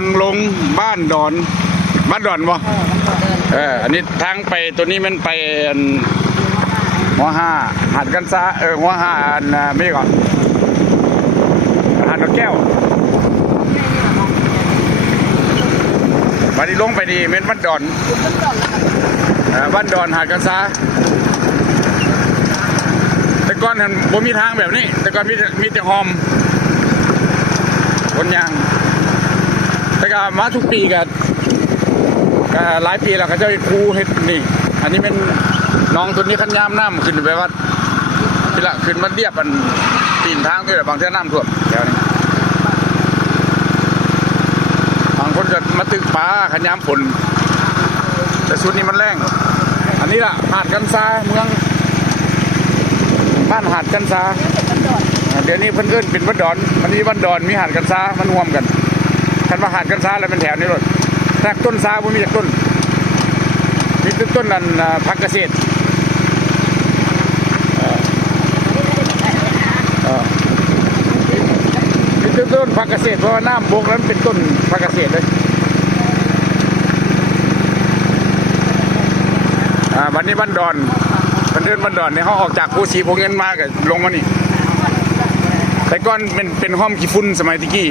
งลงบ้านดอนบ่อันนี้ทางไปตัวนี้มันไปหัวห้าหาดกันซาหัวห้าไม่ก่อนหาดนกแก้ววันนี้ลงไปดีเม็ดบ้านดอนบ้านดอนหาดกันซาแต่ก่อนมันบ่มีทางแบบนี้แต่ก่อนมีแต่หอมคนยางแต่ก็มาทุกปีกันหลายปีแล้วเขาจะไปคูเฮ็ดนี่อันนี้เป็นน้องตัวนี้ขันยามน้ำขึ้นไปว่าทีละขึ้นมาเรียบมันปีนทางด้วยบางเท่าน้ำท่วมแถวนี้บางคนจะมาตึกปลาขันยามฝนแต่สุดนี้มันแรงอันนี้ล่ะหาดกันซาเมืองบ้านหาดกันซาเดี๋ยวนี้เพิ่นเอิ้นเป็นบ้านดอนมันมีบ้านดอนมีหาดกันซามันรวมกันคันว่าหาดกันซาแล้วเป็นแถวนี้เลยจากต้นซาบ่มีจากต้นมีต้นนั้นผักเกษตรมีต้นผักเกษตรเพราะว่าน้ำบกนั้นเป็นต้นผักเกษตรเลยวันนี้บ้านดอนเดินบ้านดอนเนี่ยเขาออกจากภูชีพวกเงินมากับลงมานี่แต่ก่อนเป็นห้อมขี้ฝุ่นสมัยตะกี้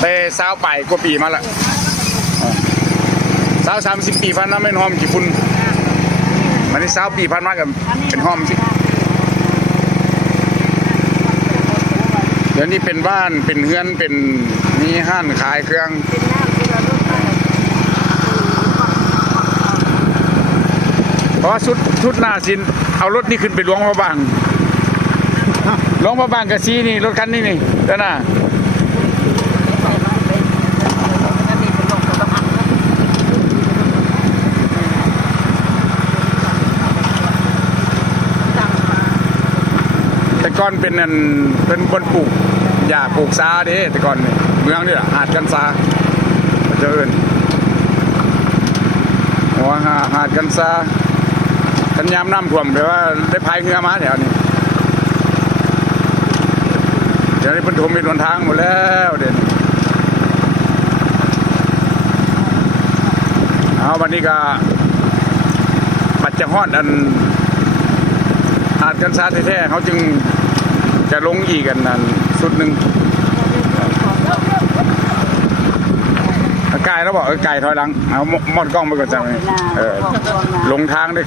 แต่สาวไปกว่าปีมาละสาว30 ปีพันน้ำเป็นห้อมขี้ฝุ่นมันนี่สาวปีพันมากับเป็นห้อมสิเดี๋ยวนี้เป็นบ้านเป็นเฮือนเป็นมีห้านขายเครื่องเพราะว่าชุดหน้าสินเอารถนี่ขึ้นไปหลวงพระบางกระซีนี่รถคันนี้นี่เด้อนะแต่ก่อนเป็นคนปลูกหญ้าปลูกซาเด้แต่ก่อนเมืองนี่แหละหาดกันซาเจริญหัวหาดกันซากันยามน้ำท่วมแปลว่าได้พายเรือมาแถวนี้เดี๋ยวนี้เพิ่นถมเป็นหนทางหมดแล้วเด่นเอาวันนี้ก็ปัจจัยฮอดหาดกันซาแท้ๆเขาจึงจะลงอีกกันนั่นสุดหนึ่งไก่แล้วบอกไก่ถอยหลังเอาหมดกล้องไปก่อนจังเลยลงทางดิ